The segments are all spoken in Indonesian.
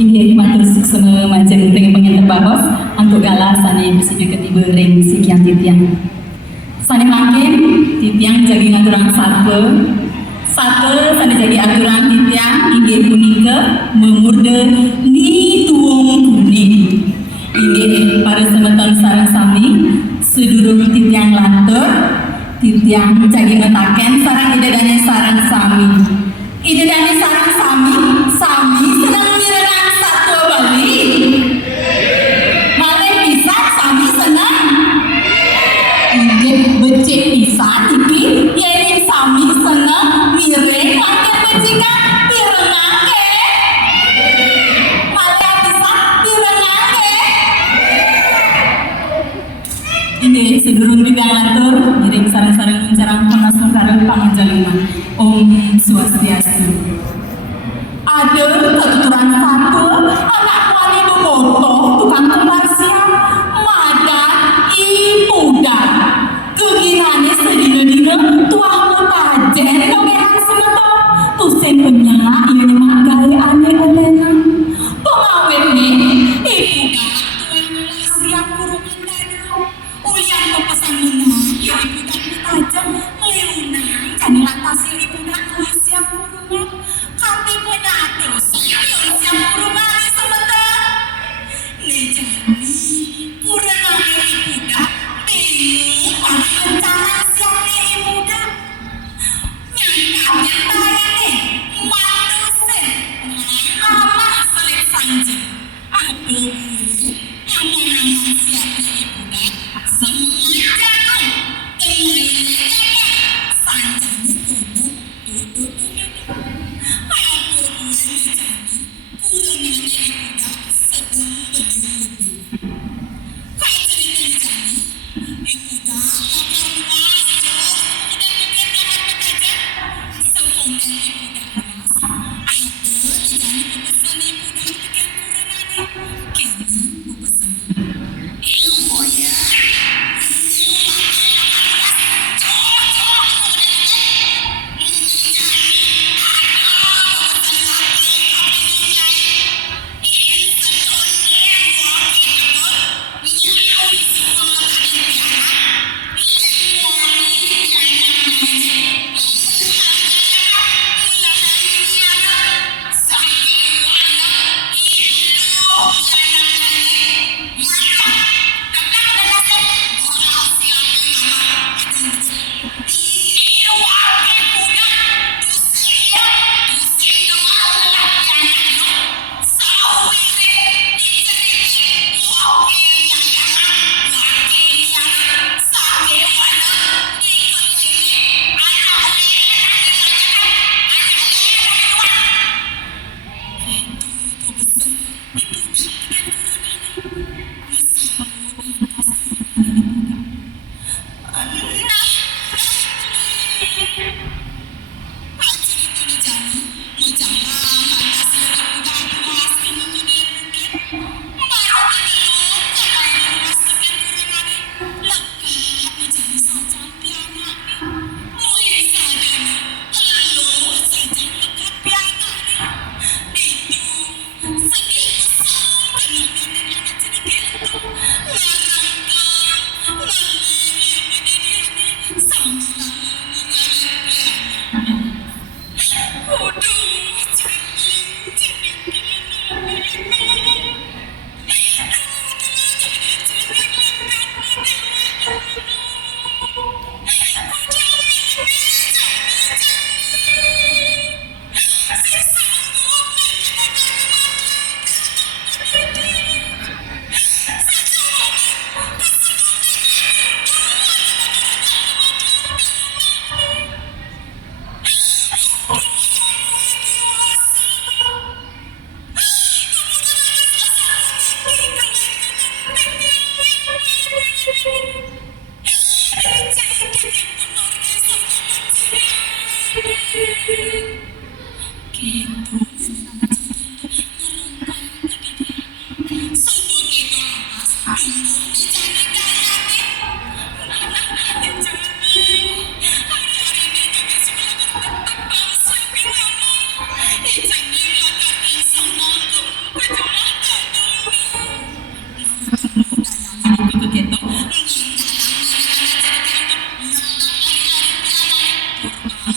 Inggih matur suksema majeng tengah pengen terbahos untuk gala sani episode ketiga ring sekian titiang. Sani makin titiang jadi ngaturan satu sani jadi aturan titiang inggih punika memurde ni tuung kuning. Inggih para semeton sareng sami sedurung titiang latur titiang jadi metaken sarang ide dan sarang sami. Ide dan sarang sami senang mirenang satu Bali. Malih pisan sami senang. Inggih becik pisan iki yen sami senang mireng langkah becikan pirenang ke. Malih pisan pirenang ke. Inggih sedurung tigang latur miring sareng-sareng mencerang panasung kareng pangajalima. Om Swastiastu. Ada ketuturan satu anak wani bobotoh tukang kembar siang madan ibuda kegirane sedina-dina tuang pajen logehan semeton tusen penyala ieu mah gawe ane-anena pengawet nih ibuda tuang siang kurungan danau ulian pepesan menang ieu ibuda tajam leunang jani lantas ieu ibuda siang kurungan kami penato sayang siang kurungan sebentar nejani kurungan ibuda bingung pada rencana siang ibuda nyangkanya nih manusia amat selit sanjing aku aman-aman siang ibuda semua jalan tengah sanjing duduk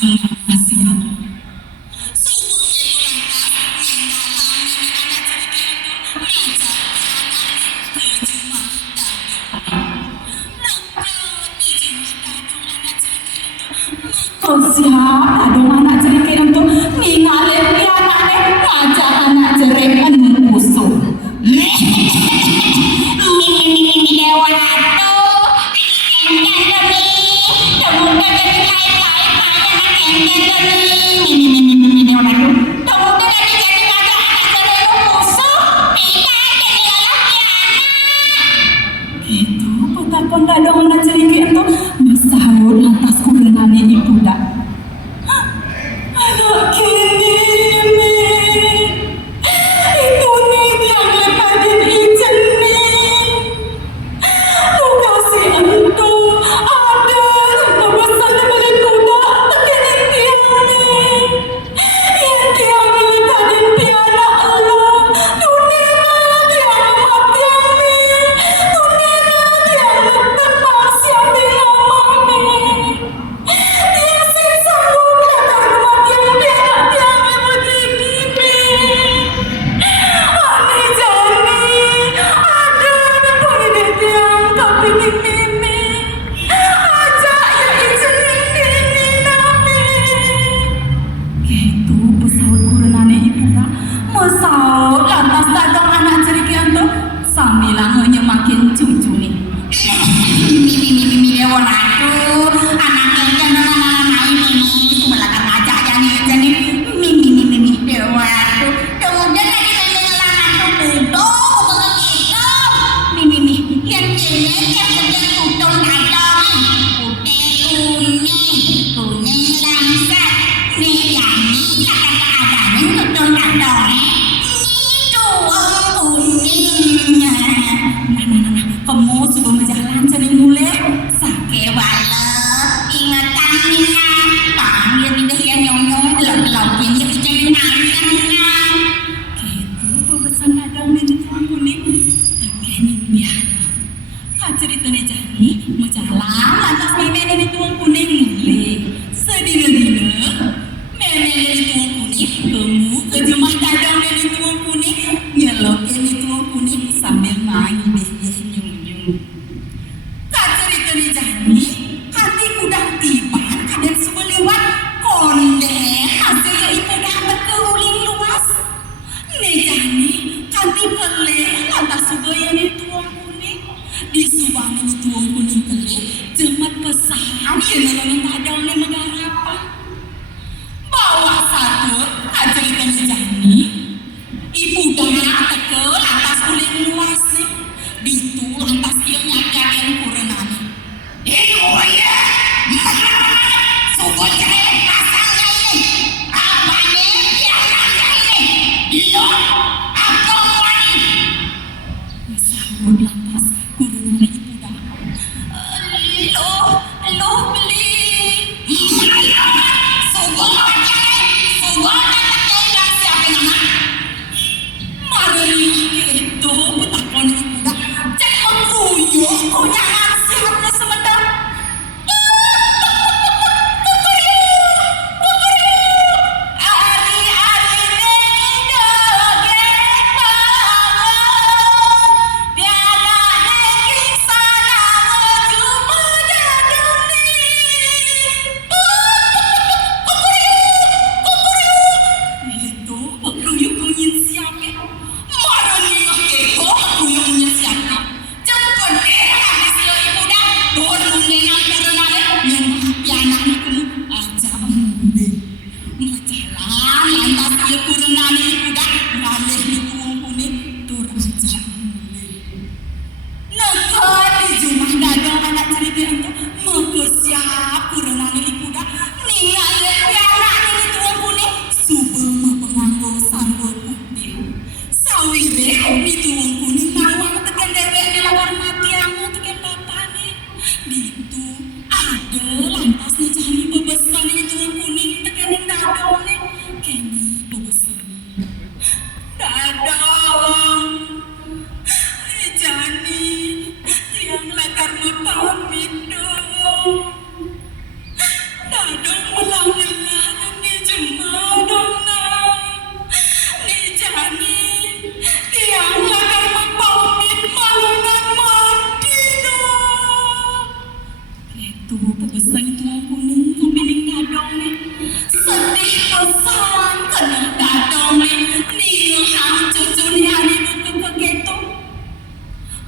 siap. Kau siap adong anak cerita untuk ninggalin pianane ngajak anak jerik anu musuh. Dewa Ratu, enggan demi, semoga jadi lain-lain anak enggan demi. Dewa Ratu, semoga jadi ngajak anak jerik musuh. Kita jadi lelaki anak. Itu petakon dadong anak cerita untuk mesahut lantas kurenane ibu dak. Anak kini itu nih yang lepatin ijen nih. Lokasi itu ada pesan balik kuda tekenin tiangnya. Yang tiang lepatin tiana Allah. Dunia tiang matiannya. Dunia tiang lepas siang di ngomongnya. Dia siksa kuda rumah tiang tiang begini nih. Ani jani ada pengidit tiang kapingin mimi. Aja ya izin ini nami. Gitu pesaut kurenane ibu dah. Mesaut lantas datang anak cerita untuk sambil nyemakin cucu nih. Dewa Ratu, anaknya jangan main ini, belakang aja jadi Dewa Ratu, kemudian lagi ngelana tuh butuh kita, yang jelek yang kemudian tutup kadang, kuning langsat, nih yani kata adanya tutup kadang, itu kuningnya. Kamu sudah berjalan sering mulai. Sake walet, ingatan nina, panggil dia yang nyong belum ini jadi nanya. Gitu pesan dadang di tuang kuning. Begini biar. Kak ceritanya jadi menjalan lantas nenek di tuang kuning mulai. Sedina-dina nenek di tuang kuning kamu ke jemah dadang di tuang kuning nyelokin di tuang kuning sambil main deh nyung-nyung. Kak ceritanya jadi hati kuda tiba kaden sebeliwat konde hasilnya ibu dapat keuling luas. Nejani kanti kele lantas subaya di tuang kuning di subang di tuang kuning kele jemat pesan ya nolongin padang di megarapan bawa satu kaceritanya jani ibu dah teke lantas kuling luas nih ditu lantas dia nyakain kurenane. Itu ya, suku cerai pasangnya ini, apa nih piananya ini? Iya, apa wani? Sahut lantas kurenane ibu dah. Lo beli. Suku cerai, suku cerai siapa nama? Mari itu petakon ibu dah. Jangan kuyuk kau jangan siapnya sebentar. ni tuang kuning kupining dadong ni sedih pesan kena dadong ni hang cucu ni hari buku begitu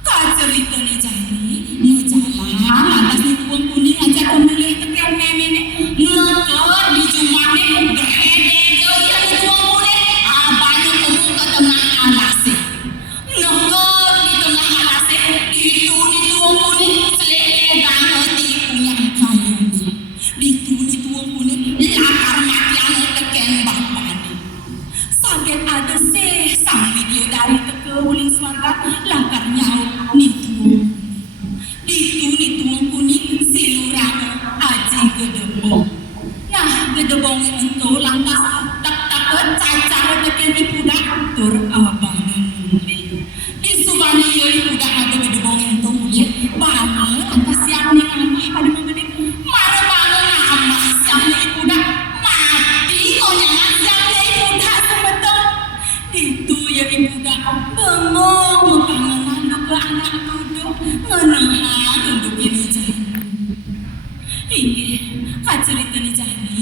kak cerita ni jadi menjalan atas ni tuang kuning ajak pemilih tekan meme ni ngekot di Jumat ni berhede gaya ni tuang kuning abang kamu ke tengah alas ngekot di tengah alas itu ni tuang kuning selele banget di punya kayu ni itu ni tuang kuning lakar mati yang tekan bapak ni sakit ada sang video dari teke uling suara lakar nyawa ni tuang itu ni tuang kuning silurang aji gedebong nah gedebong itu lantas tak caca tekan di pudak tur abang di subani di pudak ada gedebong itu mulai bangun lantas siap ni amah pada mengedik marah bangun amah siap ni pudak mati kau jangan siap ni pudak sebetul itu ya pudak bengong membangun ke anak duduk ngenahan untuk ini jadi ini kak cerita ni jadi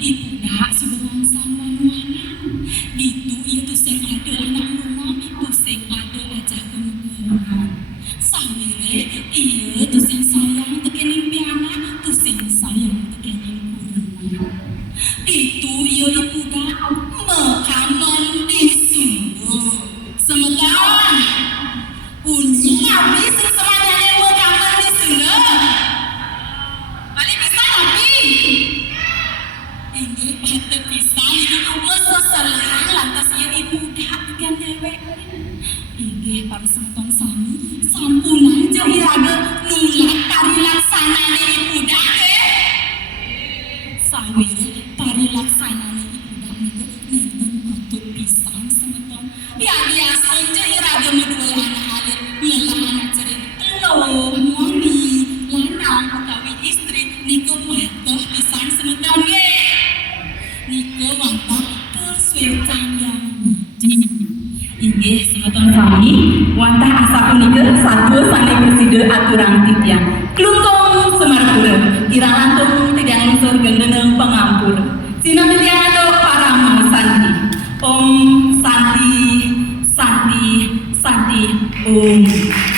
ibu dah sebenarnya sama nuana gitu ia tu seng ada anak rumah tu seng ada aja kemudian samire ia tu seng sayang tekening piana tu seng sayang tekening kurang itu ia ibu dah mekaman di sumber semetan uning habis semuanya yang mekaman di sumber balik bisa tapi ini pada pisang itu masa selang lantas ia ibu dah tekan dewek ini para semeton sami sampunan je iraga nulat pari laksana ni ibu dah ke samire pari laksana ni ibu dah ni ke nonton patut pisang semeton ya biasa je iraga medua anak alit ngelah anak cerit lo moni lanang utawi istri ni ke patut pisang semeton ke Niko wantah kesulitan yang inggih semeton sami wantah asa punika satu sane preside aturan titiang klungkong semarpura kirang lantung tidiang unsur gendeng pengampur sina titiang atau para santi om santi santi santi om